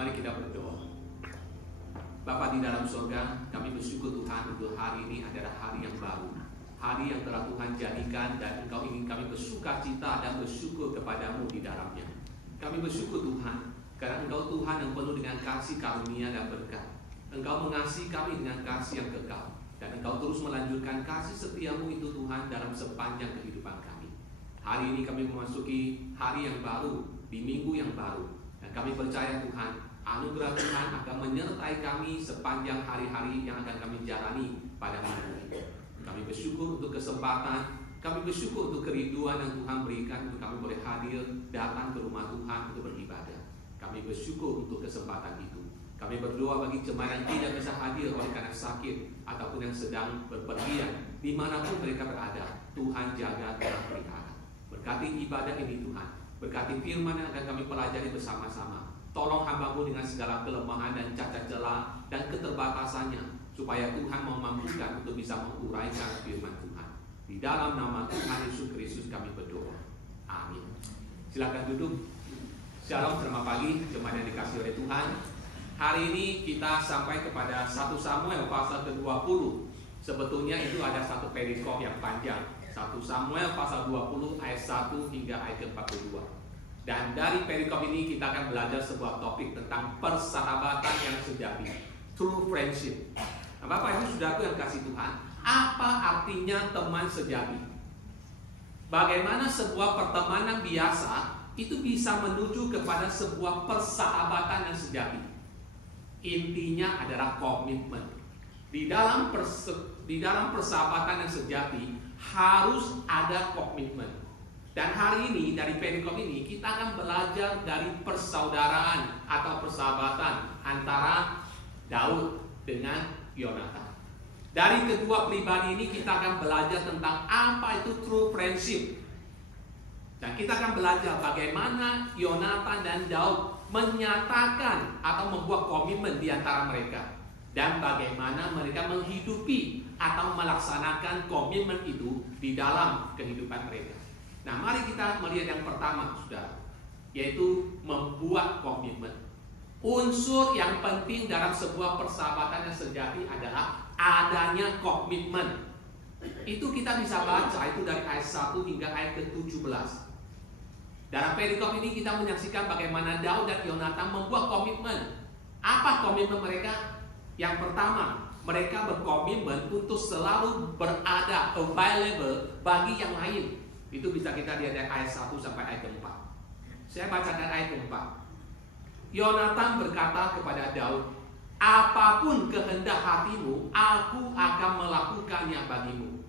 Mari kita berdoa. Bapa di dalam surga, kami bersyukur Tuhan untuk hari ini adalah hari yang baru, hari yang telah Tuhan jadikan, dan Engkau ingin kami bersukacita dan bersyukur kepadamu di dalamnya. Kami bersyukur Tuhan, karena Engkau Tuhan yang penuh dengan kasih karunia dan berkat. Engkau mengasihi kami dengan kasih yang kekal, dan Engkau terus melanjutkan kasih setiamu itu Tuhan dalam sepanjang kehidupan kami. Hari ini kami memasuki hari yang baru, di minggu yang baru, dan kami percaya Tuhan, anugerah Tuhan akan menyertai kami sepanjang hari-hari yang akan kami jalani pada minggu ini. Kami bersyukur untuk kesempatan, kami bersyukur untuk kerinduan yang Tuhan berikan untuk kami boleh hadir, datang ke rumah Tuhan untuk beribadah. Kami bersyukur untuk kesempatan itu. Kami berdoa bagi jemaat yang tidak bisa hadir oleh karena sakit ataupun yang sedang berpergian, dimanapun mereka berada, Tuhan jaga dan pelihara. Berkati ibadah ini Tuhan, berkati firman yang akan kami pelajari bersama-sama. Tolong hamba-Mu dengan segala kelemahan dan cacat celah dan keterbatasannya, supaya Tuhan memampukan untuk bisa menguraikan firman Tuhan. Di dalam nama Tuhan Yesus Kristus kami berdoa. Amin. Silakan duduk. Shalom, selamat pagi jemaat yang dikasihi oleh Tuhan. Hari ini kita sampai kepada 1 Samuel pasal ke-20. Sebetulnya itu ada satu perikop yang panjang. 1 Samuel pasal 20 ayat 1 hingga ayat ke-42. Dan dari perikop ini kita akan belajar sebuah topik tentang persahabatan yang sejati, true friendship. Nah, Bapak Ibu Saudaraku yang kasih Tuhan, apa artinya teman sejati? Bagaimana sebuah pertemanan biasa itu bisa menuju kepada sebuah persahabatan yang sejati? Intinya adalah komitmen. Di dalam persahabatan yang sejati harus ada komitmen. Dan hari ini dari perikop ini kita akan belajar dari persaudaraan atau persahabatan antara Daud dengan Yonatan. Dari kedua pribadi ini kita akan belajar tentang apa itu true friendship. Dan kita akan belajar bagaimana Yonatan dan Daud menyatakan atau membuat komitmen di antara mereka. Dan bagaimana mereka menghidupi atau melaksanakan komitmen itu di dalam kehidupan mereka. Nah, mari kita melihat yang pertama, Saudara, yaitu membuat komitmen. Unsur yang penting dalam sebuah persahabatan yang sejati adalah adanya komitmen. Itu kita bisa baca itu dari ayat 1 hingga ayat ke-17. Dalam perikop ini kita menyaksikan bagaimana Daud dan Yonatan membuat komitmen. Apa komitmen mereka? Yang pertama, mereka berkomitmen untuk selalu berada available bagi yang lain. Itu bisa kita lihat dari ayat 1 sampai ayat 4. Saya bacakan ayat 4. Yonatan berkata kepada Daud, apapun kehendak hatimu, aku akan melakukannya bagimu.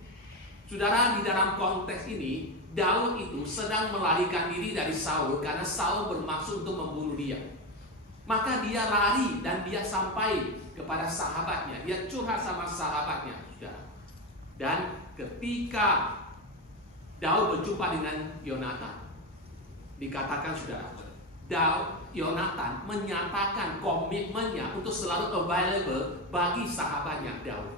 Saudara, di dalam konteks ini, Daud itu sedang melarikan diri dari Saul karena Saul bermaksud untuk membunuh dia. Maka dia lari dan dia sampai kepada sahabatnya. Dia curhat sama sahabatnya, saudara. Dan ketika Daud berjumpa dengan Yonatan, dikatakan saudara, Yonatan menyatakan komitmennya untuk selalu available bagi sahabatnya Daud.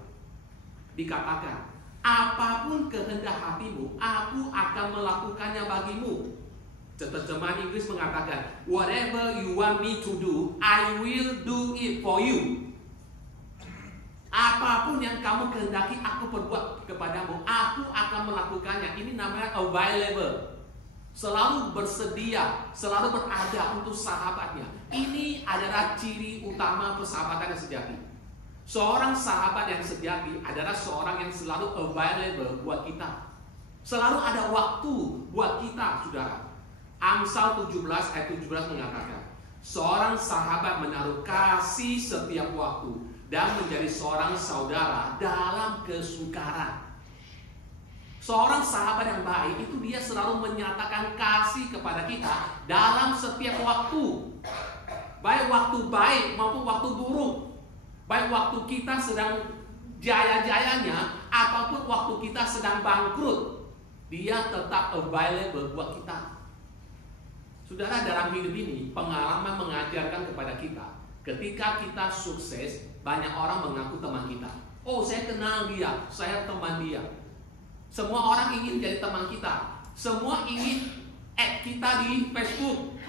Dikatakan, apapun kehendak hatimu, aku akan melakukannya bagimu. Terjemahan Inggris mengatakan, whatever you want me to do, I will do it for you. Apapun yang kamu kehendaki aku perbuat kepadamu, aku akan melakukannya. Ini namanya available. Selalu bersedia, selalu berada untuk sahabatnya. Ini adalah ciri utama persahabatan yang sejati. Seorang sahabat yang sejati adalah seorang yang selalu available buat kita. Selalu ada waktu buat kita, saudara. Amsal 17 ayat 17 mengatakan, seorang sahabat menaruh kasih setiap waktu dan menjadi seorang saudara dalam kesukaran. Seorang sahabat yang baik itu dia selalu menyatakan kasih kepada kita dalam setiap waktu. Baik waktu baik maupun waktu buruk. Baik waktu kita sedang jaya-jayanya ataupun waktu kita sedang bangkrut. Dia tetap available buat kita. Saudara, dalam hidup ini pengalaman mengajarkan kepada kita, ketika kita sukses, banyak orang mengaku teman kita. Oh, saya kenal dia, saya teman dia. Semua orang ingin jadi teman kita. Semua ingin add kita di Facebook.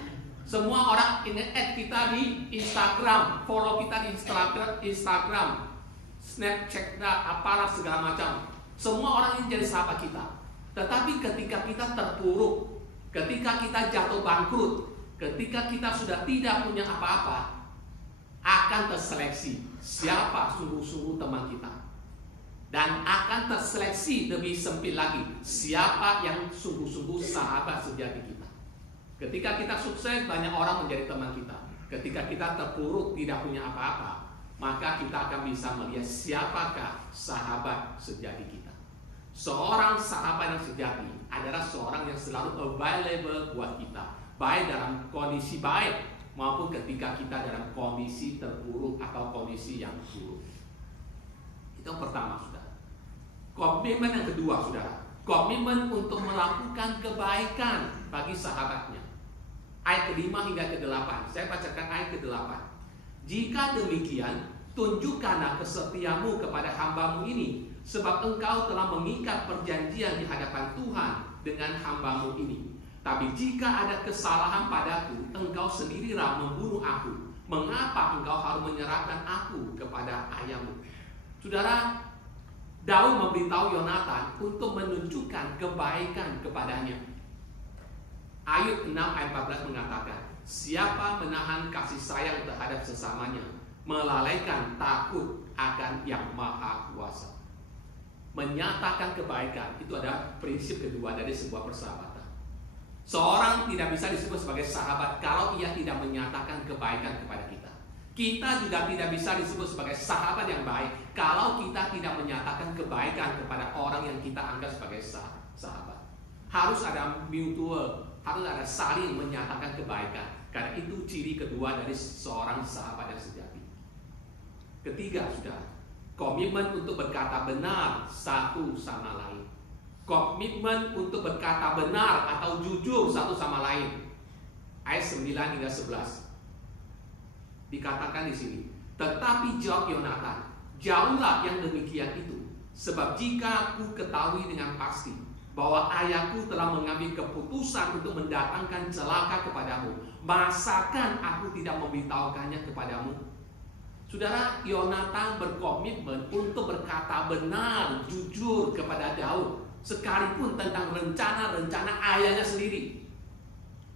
Semua orang add kita di Instagram, follow kita di Instagram, Snapchat, apalah segala macam. Semua orang ingin jadi sahabat kita. Tetapi ketika kita terpuruk, ketika kita jatuh bangkrut, ketika kita sudah tidak punya apa-apa, akan terseleksi siapa sungguh-sungguh teman kita. Dan akan terseleksi lebih sempit lagi, siapa yang sungguh-sungguh sahabat sejati kita. Ketika kita sukses, banyak orang menjadi teman kita. Ketika kita terpuruk, tidak punya apa-apa, maka kita akan bisa melihat siapakah sahabat sejati kita. Seorang sahabat yang sejati adalah seorang yang selalu available buat kita, baik dalam kondisi baik maupun ketika kita dalam kondisi terpuruk atau kondisi yang buruk. Itu yang pertama, saudara. Komitmen yang kedua, saudara, komitmen untuk melakukan kebaikan bagi sahabatnya. Ayat ke-5 hingga ke-8. Saya bacakan ayat ke-8. Jika demikian, tunjukkanlah kesetiamu kepada hambamu ini, sebab engkau telah mengikat perjanjian di hadapan Tuhan dengan hambamu ini. Tapi jika ada kesalahan padaku, engkau sendirilah membunuh aku. Mengapa engkau harus menyerahkan aku kepada ayahmu? Saudara, Daud memberitahu Yonatan untuk menunjukkan kebaikan kepadanya. Ayub 6 ayat 14 mengatakan, siapa menahan kasih sayang terhadap sesamanya, melalaikan takut akan yang maha kuasa. Menyatakan kebaikan, itu adalah prinsip kedua dari sebuah persahabatan. Seorang tidak bisa disebut sebagai sahabat kalau ia tidak menyatakan kebaikan kepada kita. Kita juga tidak bisa disebut sebagai sahabat yang baik kalau kita tidak menyatakan kebaikan kepada orang yang kita anggap sebagai sahabat. Harus ada mutual, harus ada saling menyatakan kebaikan. Karena itu ciri kedua dari seorang sahabat yang sejati. Ketiga, sudah komitmen untuk berkata benar satu sama lain. Komitmen untuk berkata benar atau jujur satu sama lain. Ayat 9 hingga 11. Dikatakan di sini, tetapi jawab Yonatan, jauhlah yang demikian itu, sebab jika aku ketahui dengan pasti bahwa ayahku telah mengambil keputusan untuk mendatangkan celaka kepadamu, masakan aku tidak memberitahukannya kepadamu? Saudara, Yonatan berkomitmen untuk berkata benar, jujur kepada Daud, sekalipun tentang rencana-rencana ayahnya sendiri.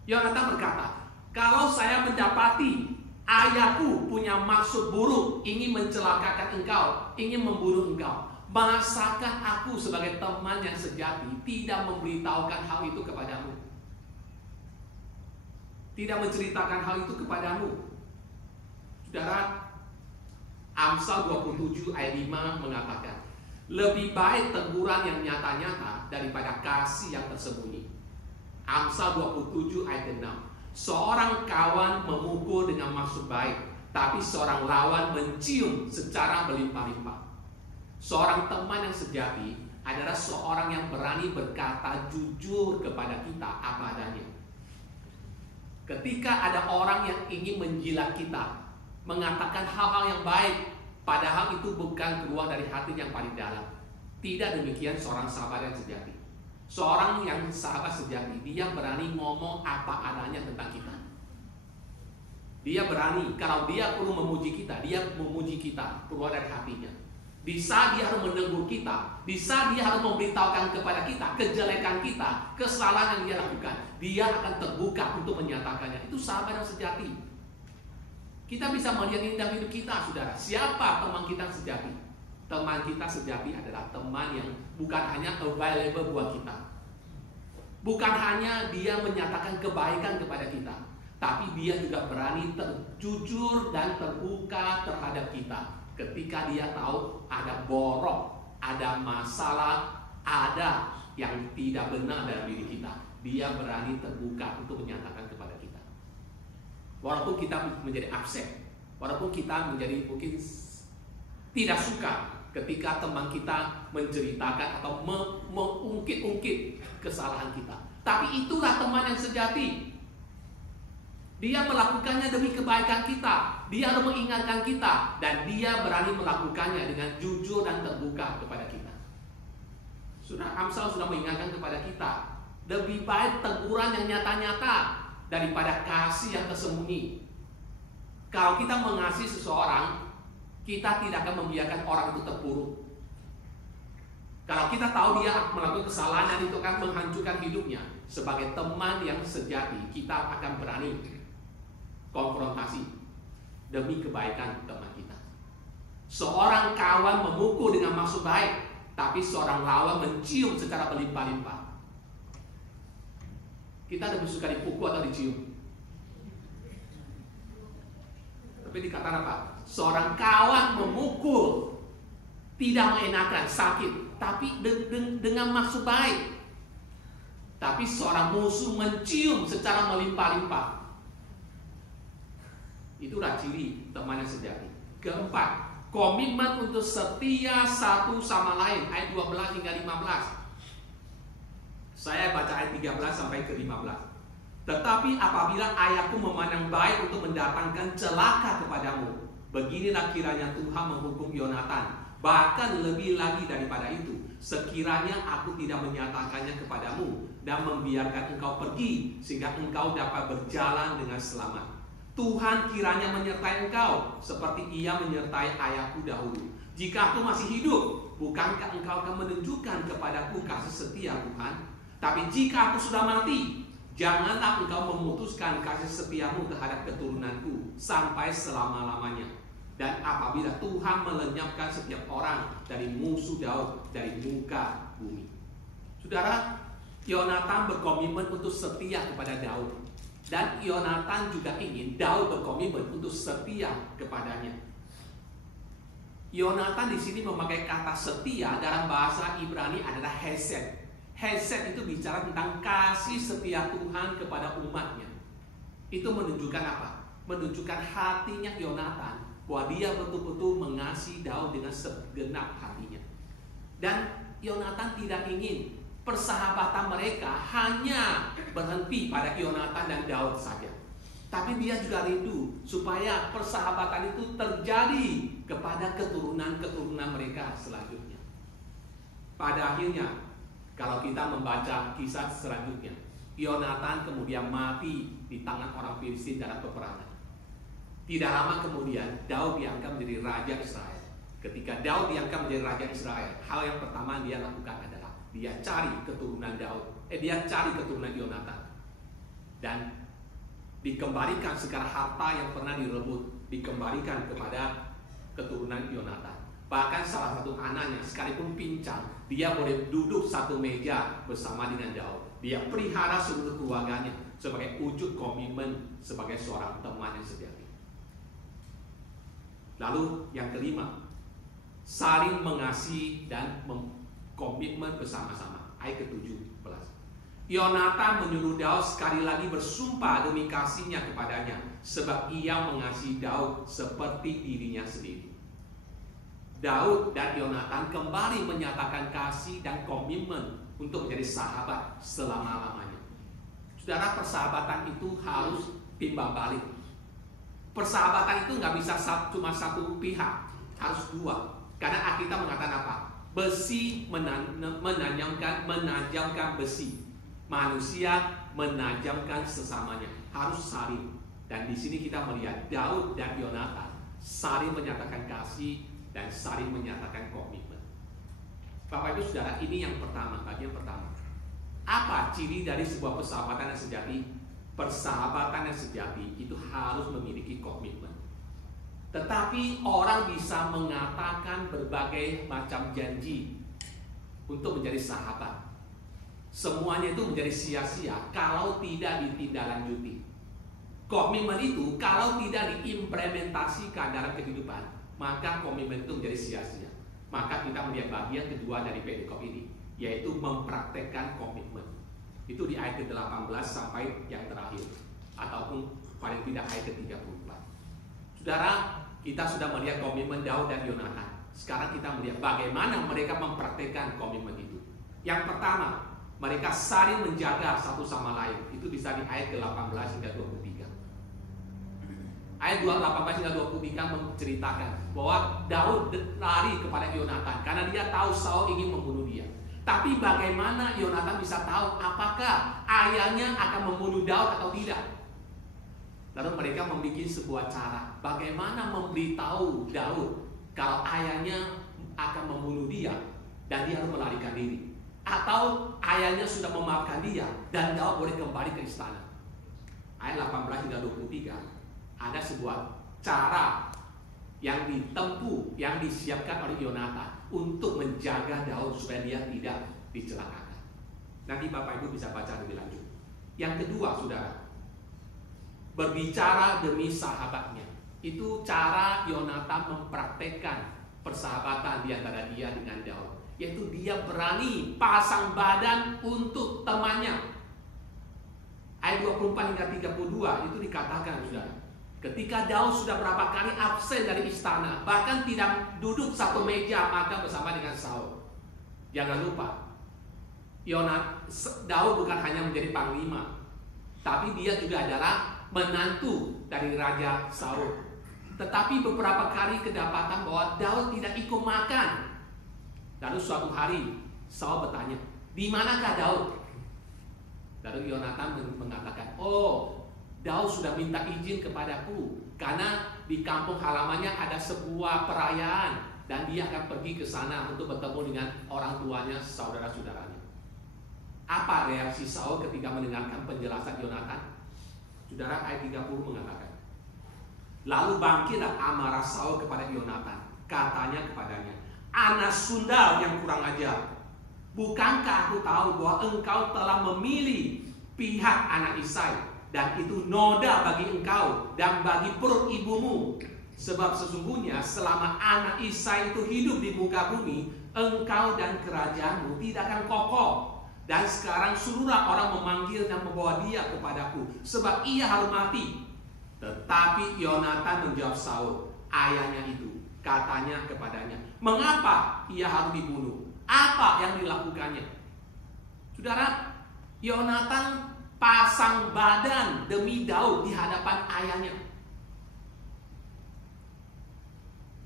Yonatan berkata, kalau saya mendapati ayahku punya maksud buruk, ingin mencelakakan engkau, ingin membunuh engkau, masakah aku sebagai teman yang sejati tidak memberitahukan hal itu kepadamu? Tidak menceritakan hal itu kepadamu? Saudara, Amsal 27 ayat 5 mengatakan, lebih baik teguran yang nyata-nyata daripada kasih yang tersembunyi. Amsal 27 ayat 6. Seorang kawan memukul dengan maksud baik, tapi seorang lawan mencium secara berlimpah-limpah. Seorang teman yang sejati adalah seorang yang berani berkata jujur kepada kita apa adanya. Ketika ada orang yang ingin menjilat kita, mengatakan hal-hal yang baik, padahal itu bukan keluar dari hati yang paling dalam. Tidak demikian seorang sahabat yang sejati. Seorang yang sahabat sejati, dia berani ngomong apa adanya tentang kita. Dia berani, kalau dia perlu memuji kita, dia memuji kita keluar dari hatinya. Di saat dia harus menegur kita, di saat dia harus memberitahukan kepada kita kejelekan kita, kesalahan yang dia lakukan, dia akan terbuka untuk menyatakannya. Itu sahabat yang sejati. Kita bisa melihat ini dalam hidup kita, saudara. Siapa teman kita sejati? Teman kita sejati adalah teman yang bukan hanya available buat kita, bukan hanya dia menyatakan kebaikan kepada kita, tapi dia juga berani jujur dan terbuka terhadap kita. Ketika dia tahu ada borok, ada masalah, ada yang tidak benar dalam diri kita, dia berani terbuka untuk menyatakan kepada kita. Walaupun kita menjadi upset, walaupun kita menjadi mungkin tidak suka ketika teman kita menceritakan atau mengungkit-ungkit kesalahan kita, tapi itulah teman yang sejati. Dia melakukannya demi kebaikan kita, dia harus mengingatkan kita, dan dia berani melakukannya dengan jujur dan terbuka kepada kita. Amsal sudah mengingatkan kepada kita, lebih baik teguran yang nyata-nyata daripada kasih yang tersembunyi. Kalau kita mengasihi seseorang, kita tidak akan membiarkan orang itu terpuruk. Kalau kita tahu dia melakukan kesalahan dan itu akan menghancurkan hidupnya, sebagai teman yang sejati, kita akan berani konfrontasi demi kebaikan teman kita. Seorang kawan memukul dengan maksud baik, tapi seorang lawan mencium secara berlimpah-limpah. Kita lebih suka dipukul atau dicium? Tapi dikatakan apa? Seorang kawan memukul tidak mengenakan, sakit, tapi dengan maksud baik. Tapi seorang musuh mencium secara melimpah-limpah. Itulah ciri teman yang sejati. Keempat, komitmen untuk setia satu sama lain. Ayat 12 hingga 15. Saya baca ayat 13 sampai ke 15. Tetapi apabila ayahku memandang baik untuk mendatangkan celaka kepadamu, beginilah kiranya Tuhan menghukum Yonatan. Bahkan lebih lagi daripada itu, sekiranya aku tidak menyatakannya kepadamu dan membiarkan engkau pergi, sehingga engkau dapat berjalan dengan selamat. Tuhan kiranya menyertai engkau seperti ia menyertai ayahku dahulu. Jika aku masih hidup, bukankah engkau akan menunjukkan kepadaku kasih setia Tuhan? Tapi jika aku sudah mati, janganlah engkau memutuskan kasih setiamu terhadap keturunanku sampai selama-lamanya. Dan apabila Tuhan melenyapkan setiap orang dari musuh Daud dari muka bumi. Saudara, Yonatan berkomitmen untuk setia kepada Daud. Dan Yonatan juga ingin Daud berkomitmen untuk setia kepadanya. Yonatan di sini memakai kata setia dalam bahasa Ibrani adalah hesed. Hesed itu bicara tentang kasih setia Tuhan kepada umatnya. Itu menunjukkan apa? Menunjukkan hatinya Yonatan, bahwa dia betul-betul mengasihi Daud dengan segenap hatinya. Dan Yonatan tidak ingin persahabatan mereka hanya berhenti pada Yonatan dan Daud saja. Tapi dia juga rindu supaya persahabatan itu terjadi kepada keturunan-keturunan mereka selanjutnya. Pada akhirnya, kalau kita membaca kisah selanjutnya, Yonatan kemudian mati di tangan orang Filistin dalam peperangan. Tidak lama kemudian Daud diangkat menjadi raja Israel. Ketika Daud diangkat menjadi raja Israel, hal yang pertama dia lakukan adalah dia cari keturunan dia cari keturunan Yonatan. Dan dikembalikan segala harta yang pernah direbut, dikembalikan kepada keturunan Yonatan. Bahkan salah satu anaknya sekalipun pincang, dia boleh duduk satu meja bersama dengan Daud. Dia pelihara seluruh keluarganya sebagai wujud komitmen sebagai seorang teman yang sejati. Lalu yang kelima, saling mengasihi dan komitmen bersama-sama. Ayat ke-17. Yonatan menyuruh Daud sekali lagi bersumpah demi kasihnya kepadanya, sebab ia mengasihi Daud seperti dirinya sendiri. Daud dan Yonatan kembali menyatakan kasih dan komitmen untuk menjadi sahabat selama-lamanya. Saudara, persahabatan itu harus timbal balik. Persahabatan itu nggak bisa cuma satu pihak, harus dua. Karena Alkitab mengatakan apa? Besi menajamkan besi. Manusia menajamkan sesamanya, harus saling. Dan di sini kita melihat Daud dan Yonatan saling menyatakan kasih dan saling menyatakan komitmen. Bapak Ibu Saudara, ini yang pertama, bagian pertama. Apa ciri dari sebuah persahabatan yang sejati? Persahabatan yang sejati itu harus memiliki komitmen. Tetapi orang bisa mengatakan berbagai macam janji untuk menjadi sahabat. Semuanya itu menjadi sia-sia kalau tidak ditindaklanjuti. Komitmen itu kalau tidak diimplementasikan dalam kehidupan, maka komitmen itu menjadi sia-sia. Maka kita melihat bagian kedua dari perikop ini, yaitu mempraktekkan komitmen. Itu di ayat ke-18 sampai yang terakhir, ataupun paling tidak ayat ke-34. Saudara, kita sudah melihat komitmen Daud dan Yonatan. Sekarang kita melihat bagaimana mereka mempraktekkan komitmen itu. Yang pertama, mereka saling menjaga satu sama lain. Itu bisa di ayat ke-18 hingga 23. Ayat 18 hingga 23 menceritakan bahwa Daud lari kepada Yonatan karena dia tahu Saul ingin membunuh dia. Tapi bagaimana Yonatan bisa tahu apakah ayahnya akan membunuh Daud atau tidak? Lalu mereka membuat sebuah cara bagaimana memberitahu Daud kalau ayahnya akan membunuh dia dan dia harus melarikan diri, atau ayahnya sudah memaafkan dia dan Daud boleh kembali ke istana. Ayat 18 hingga 23 ada sebuah cara yang ditempuh, yang disiapkan oleh Yonatan untuk menjaga Daud supaya dia tidak dicelakakan. Nanti Bapak Ibu bisa baca lebih lanjut. Yang kedua, saudara, berbicara demi sahabatnya. Itu cara Yonatan mempraktekkan persahabatan di antara dia dengan Daud, yaitu dia berani pasang badan untuk temannya. Ayat 24 hingga 32 itu dikatakan, saudara, ketika Daud sudah berapa kali absen dari istana, bahkan tidak duduk satu meja makan bersama dengan Saul. Jangan lupa, Daud bukan hanya menjadi panglima, tapi dia juga adalah menantu dari Raja Saul. Tetapi beberapa kali kedapatan bahwa Daud tidak ikut makan. Lalu suatu hari Saul bertanya, "Di manakah Daud?" Lalu Yonatan mengatakan, "Oh, Daud sudah minta izin kepadaku karena di kampung halamannya ada sebuah perayaan dan dia akan pergi ke sana untuk bertemu dengan orang tuanya, saudara-saudaranya." Apa reaksi Saul ketika mendengarkan penjelasan Yonatan? Saudara, ayat 30 mengatakan, lalu bangkitlah amarah Saul kepada Yonatan. Katanya kepadanya, "Anak sundal yang kurang ajar, bukankah aku tahu bahwa engkau telah memilih pihak anak Isai, dan itu noda bagi engkau dan bagi perut ibumu. Sebab sesungguhnya selama anak Isai itu hidup di muka bumi, engkau dan kerajaanmu tidak akan kokoh. Dan sekarang suruhlah orang memanggil dan membawa dia kepadaku, sebab ia harus mati." Tetapi Yonatan menjawab Saul, ayahnya itu, katanya kepadanya, "Mengapa ia harus dibunuh? Apa yang dilakukannya?" Saudara, Yonatan pasang badan demi Daud di hadapan ayahnya.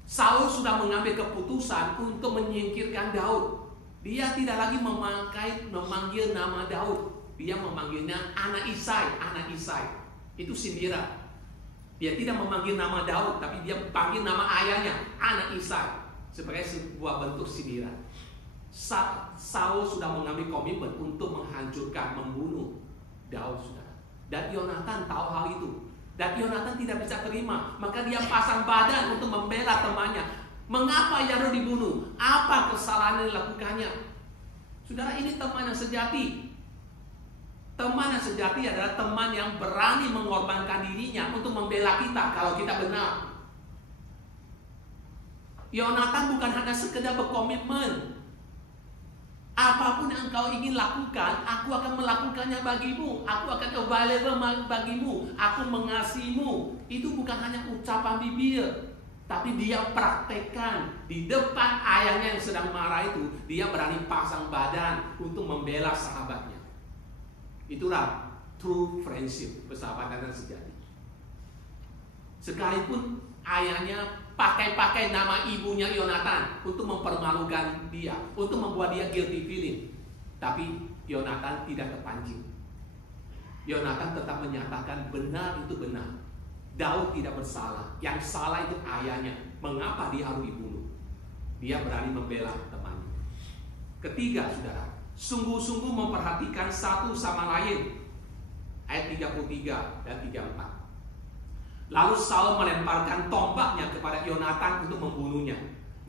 Saul sudah mengambil keputusan untuk menyingkirkan Daud. Dia tidak lagi memanggil nama Daud. Dia memanggilnya anak Isai, anak Isai. Itu sindiran. Dia tidak memanggil nama Daud, tapi dia panggil nama ayahnya, anak Isai, sebagai sebuah bentuk sindiran. Saul sudah mengambil komitmen untuk menghancurkan, membunuh Daud, saudara. Dan Yonatan tahu hal itu. Dan Yonatan tidak bisa terima. Maka dia pasang badan untuk membela temannya. Mengapa ia harus dibunuh? Apa kesalahan yang dilakukannya? Saudara, ini teman yang sejati. Teman yang sejati adalah teman yang berani mengorbankan dirinya untuk membela kita kalau kita benar. Yonatan bukan hanya sekedar berkomitmen, apapun yang engkau ingin lakukan, aku akan melakukannya bagimu. Aku akan available bagimu. Aku mengasihimu. Itu bukan hanya ucapan bibir, tapi dia praktekkan di depan ayahnya yang sedang marah itu. Dia berani pasang badan untuk membela sahabatnya. Itulah true friendship, persahabatan yang sejati. Sekalipun ayahnya pakai nama ibunya Yonatan untuk mempermalukan dia, untuk membuat dia guilty feeling, tapi Yonatan tidak terpancing. Yonatan tetap menyatakan benar itu benar. Daud tidak bersalah. Yang salah itu ayahnya. Mengapa dia harus dibunuh? Dia berani membela temannya. Ketiga, saudara, sungguh-sungguh memperhatikan satu sama lain. Ayat 33 dan 34. Lalu Saul melemparkan tombaknya kepada Yonatan untuk membunuhnya.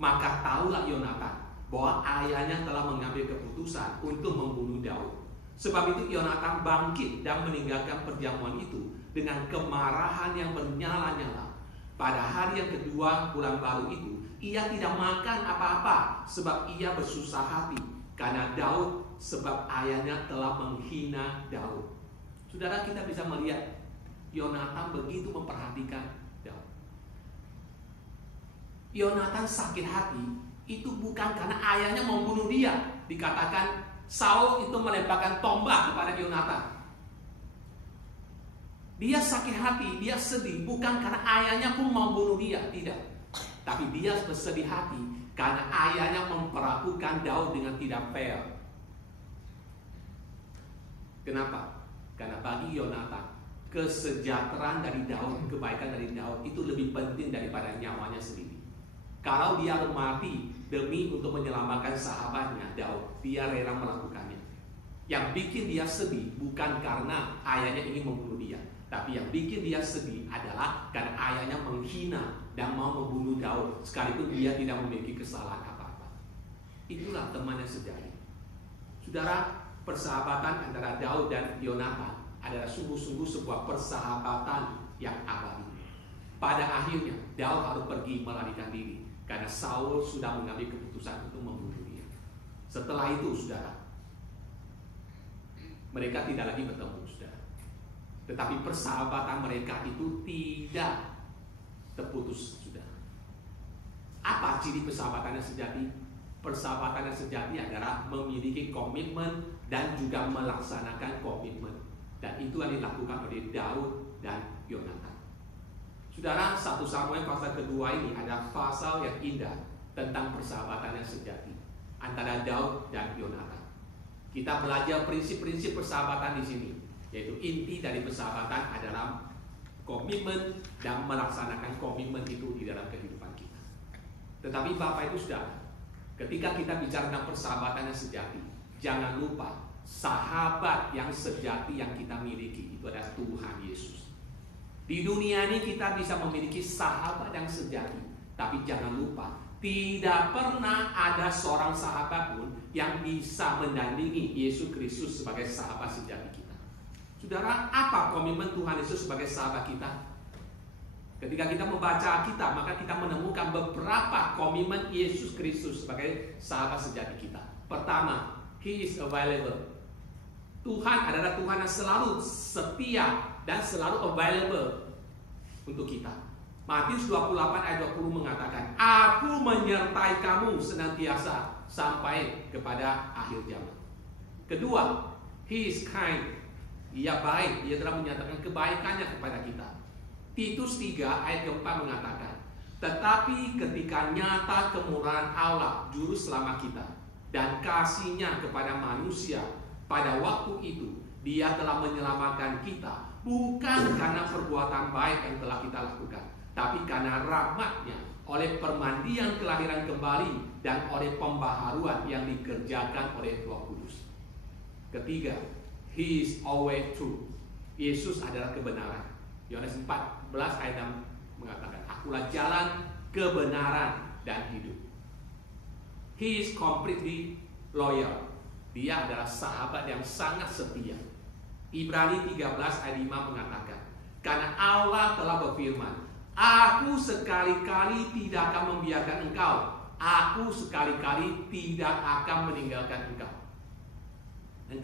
Maka tahulah Yonatan bahwa ayahnya telah mengambil keputusan untuk membunuh Daud. Sebab itu Yonatan bangkit dan meninggalkan perjamuan itu dengan kemarahan yang bernyala-nyala. Pada hari yang kedua bulan baru itu, ia tidak makan apa-apa sebab ia bersusah hati karena Daud, sebab ayahnya telah menghina Daud. Saudara, kita bisa melihat Yonatan begitu memperhatikan Daud. Yonatan sakit hati itu bukan karena ayahnya membunuh dia. Dikatakan Saul itu melemparkan tombak kepada Yonatan. Dia sakit hati, dia sedih bukan karena ayahnya pun mau bunuh dia, tidak. Tapi dia bersedih hati karena ayahnya memperlakukan Daud dengan tidak fair. Kenapa? Karena bagi Yonatan, kesejahteraan dari Daud, kebaikan dari Daud itu lebih penting daripada nyawanya sendiri. Kalau dia mati demi untuk menyelamatkan sahabatnya Daud, dia rela melakukannya. Yang bikin dia sedih bukan karena ayahnya ingin membunuh dia, tapi yang bikin dia sedih adalah karena ayahnya menghina dan mau membunuh Daud, sekalipun dia tidak memiliki kesalahan apa-apa. Itulah teman yang sejati. Saudara, persahabatan antara Daud dan Yonatan adalah sungguh-sungguh sebuah persahabatan yang abadi. Pada akhirnya Daud harus pergi melarikan diri karena Saul sudah mengambil keputusan untuk membunuh dia. Setelah itu, saudara, mereka tidak lagi bertemu, saudara. Tetapi persahabatan mereka itu tidak terputus, saudara. Apa ciri persahabatan yang sejati? Persahabatan yang sejati adalah memiliki komitmen dan juga melaksanakan komitmen. Dan itu yang dilakukan oleh Daud dan Yonatan. Saudara, 1 Samuel pasal kedua ini ada pasal yang indah tentang persahabatan yang sejati antara Daud dan Yonatan. Kita belajar prinsip-prinsip persahabatan di sini, yaitu inti dari persahabatan adalah komitmen dan melaksanakan komitmen itu di dalam kehidupan kita. Tetapi Bapak Ibu Saudara, ketika kita bicara tentang persahabatan yang sejati, jangan lupa sahabat yang sejati yang kita miliki itu adalah Tuhan Yesus. Di dunia ini kita bisa memiliki sahabat yang sejati, tapi jangan lupa tidak pernah ada seorang sahabat pun yang bisa mendandingi Yesus Kristus sebagai sahabat sejati kita. Saudara, apa komitmen Tuhan Yesus sebagai sahabat kita? Ketika kita membaca Alkitab, maka kita menemukan beberapa komitmen Yesus Kristus sebagai sahabat sejati kita. Pertama, He is available. Tuhan adalah Tuhan yang selalu setia dan selalu available untuk kita. Matius 28 ayat 20 mengatakan, Aku menyertai kamu senantiasa sampai kepada akhir zaman. Kedua, He is kind. Ia baik, Ia telah menyatakan kebaikannya kepada kita. Titus 3 ayat 4 mengatakan, Tetapi ketika nyata kemurahan Allah juru selamat kita dan kasih-Nya kepada manusia, pada waktu itu Dia telah menyelamatkan kita, bukan karena perbuatan baik yang telah kita lakukan, tapi karena rahmat-Nya, oleh permandian kelahiran kembali dan oleh pembaharuan yang dikerjakan oleh Roh Kudus. Ketiga, He is always true. Yesus adalah kebenaran. Yohanes 14 ayat 6 mengatakan, Akulah jalan, kebenaran, dan hidup. He is completely loyal. Dia adalah sahabat yang sangat setia. Ibrani 13 ayat 5 mengatakan, Karena Allah telah berfirman, Aku sekali-kali tidak akan membiarkan engkau, Aku sekali-kali tidak akan meninggalkan engkau. Dan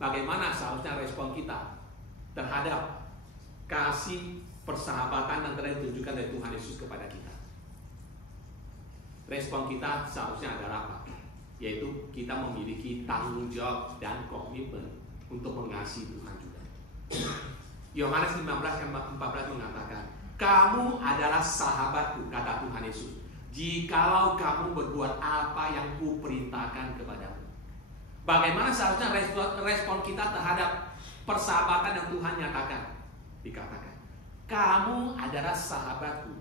bagaimana seharusnya respon kita terhadap kasih persahabatan antara yang ditunjukkan dari Tuhan Yesus kepada kita? Respon kita seharusnya adalah apa? Yaitu kita memiliki tanggung jawab dan komitmen untuk mengasihi Tuhan juga. Yohanes 15 ayat 14 mengatakan, Kamu adalah sahabatku, kata Tuhan Yesus, jikalau kamu berbuat apa yang kuperintahkan kepadamu. Bagaimana seharusnya respon kita terhadap persahabatan yang Tuhan nyatakan? Dikatakan, Kamu adalah sahabatku,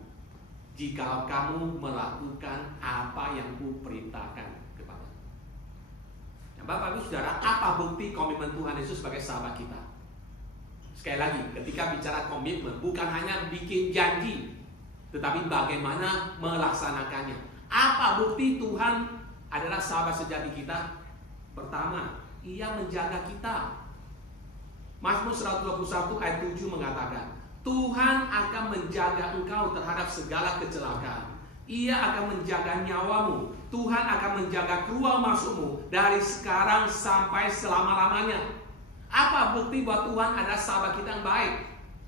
jikalau kamu melakukan apa yang kuperintahkan. Bapak Ibu Saudara, apa bukti komitmen Tuhan Yesus sebagai sahabat kita? Sekali lagi, ketika bicara komitmen, bukan hanya bikin janji, tetapi bagaimana melaksanakannya. Apa bukti Tuhan adalah sahabat sejati kita? Pertama, Ia menjaga kita. Mazmur 121 ayat 7 mengatakan, Tuhan akan menjaga engkau terhadap segala kecelakaan. Ia akan menjaga nyawamu. Tuhan akan menjaga keluar masukmu dari sekarang sampai selama-lamanya. Apa bukti bahwa Tuhan adalah sahabat kita yang baik?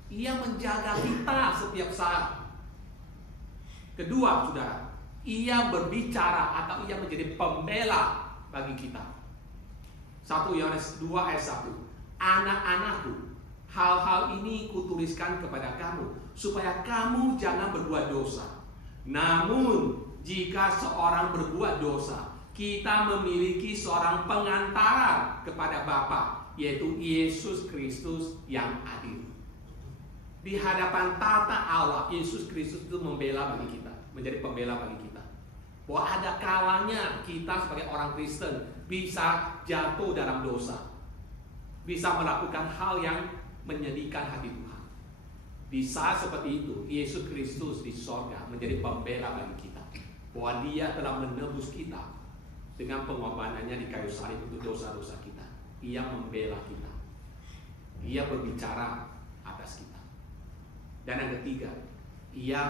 Ia menjaga kita setiap saat. Kedua, saudara, Ia berbicara atau Ia menjadi pembela bagi kita. 1 Yohanes 2 ayat 1. Anak-anakku, hal-hal ini kutuliskan kepada kamu, supaya kamu jangan berbuat dosa. Namun jika seorang berbuat dosa, kita memiliki seorang pengantara kepada Bapa, yaitu Yesus Kristus yang adil. Di hadapan tata Allah, Yesus Kristus itu membela bagi kita, menjadi pembela bagi kita. Bahwa ada kalanya kita sebagai orang Kristen bisa jatuh dalam dosa, bisa melakukan hal yang menyedihkan hati Tuhan. Di saat seperti itu, Yesus Kristus di sorga menjadi pembela bagi kita. Bahwa Dia telah menebus kita dengan pengorbanannya di kayu salib untuk dosa-dosa kita. Ia membela kita. Ia berbicara atas kita. Dan yang ketiga, Ia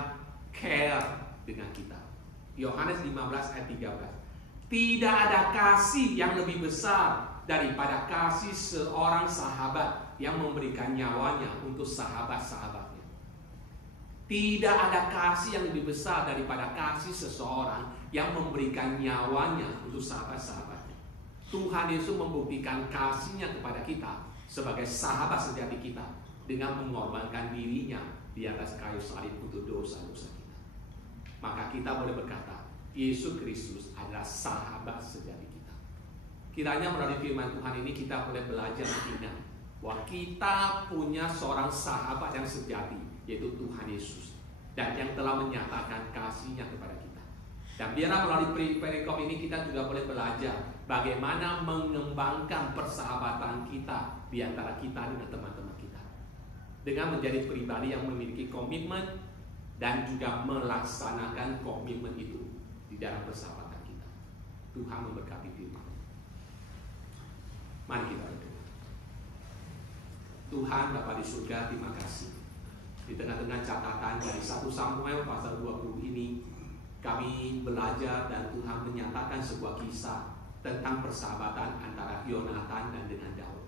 care dengan kita. Yohanes 15 ayat 13. Tidak ada kasih yang lebih besar daripada kasih seorang sahabat yang memberikan nyawanya untuk sahabat-sahabatnya. Tidak ada kasih yang lebih besar daripada kasih seseorang yang memberikan nyawanya untuk sahabat-sahabatnya. Tuhan Yesus membuktikan kasih-Nya kepada kita sebagai sahabat sejati kita dengan mengorbankan dirinya di atas kayu salib untuk dosa-dosa kita. Maka kita boleh berkata, Yesus Kristus adalah sahabat sejati kita. Kiranya melalui firman Tuhan ini kita boleh belajar mengingat bahwa kita punya seorang sahabat yang sejati, yaitu Tuhan Yesus, dan yang telah menyatakan kasih-Nya kepada kita. Dan biarlah melalui perikop ini kita juga boleh belajar bagaimana mengembangkan persahabatan kita di antara kita dengan teman-teman kita, dengan menjadi pribadi yang memiliki komitmen dan juga melaksanakan komitmen itu di dalam persahabatan kita. Tuhan memberkati firman. Mari kita berdoa. Tuhan Bapa di surga, terima kasih. Di tengah-tengah catatan dari 1 Samuel pasal 20 ini, kami belajar dan Tuhan menyatakan sebuah kisah tentang persahabatan antara Yonatan dan dengan Daud.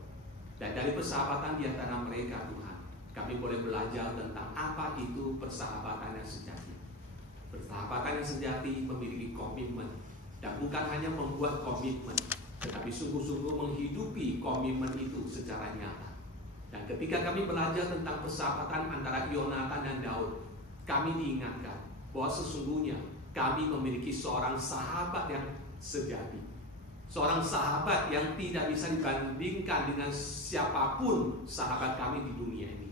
Dan dari persahabatan di antara mereka, Tuhan, kami boleh belajar tentang apa itu persahabatan yang sejati. Persahabatan yang sejati memiliki komitmen, dan bukan hanya membuat komitmen, tetapi sungguh-sungguh menghidupi komitmen itu secara nyata. Dan ketika kami belajar tentang persahabatan antara Yonatan dan Daud, kami diingatkan bahwa sesungguhnya kami memiliki seorang sahabat yang sejati, seorang sahabat yang tidak bisa dibandingkan dengan siapapun sahabat kami di dunia ini.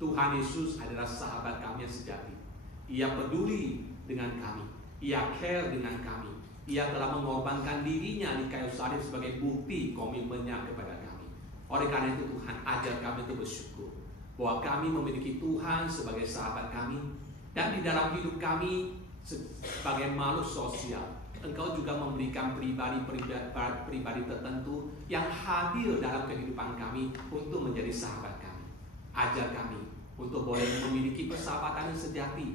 Tuhan Yesus adalah sahabat kami yang sejati. Ia peduli dengan kami, Ia care dengan kami. Ia telah mengorbankan dirinya di kayu salib sebagai bukti komitmennya kepada kami. Oleh karena itu Tuhan, ajar kami untuk bersyukur bahwa kami memiliki Tuhan sebagai sahabat kami, dan di dalam hidup kami sebagai makhluk sosial, Engkau juga memberikan pribadi tertentu yang hadir dalam kehidupan kami untuk menjadi sahabat kami. Ajar kami untuk boleh memiliki persahabatan yang sejati,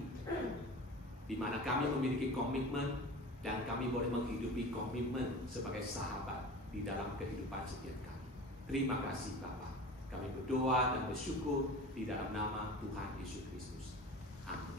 di mana kami memiliki komitmen dan kami boleh menghidupi komitmen sebagai sahabat di dalam kehidupan setiap kami. Terima kasih Bapa. Kami berdoa dan bersyukur di dalam nama Tuhan Yesus Kristus. Amin.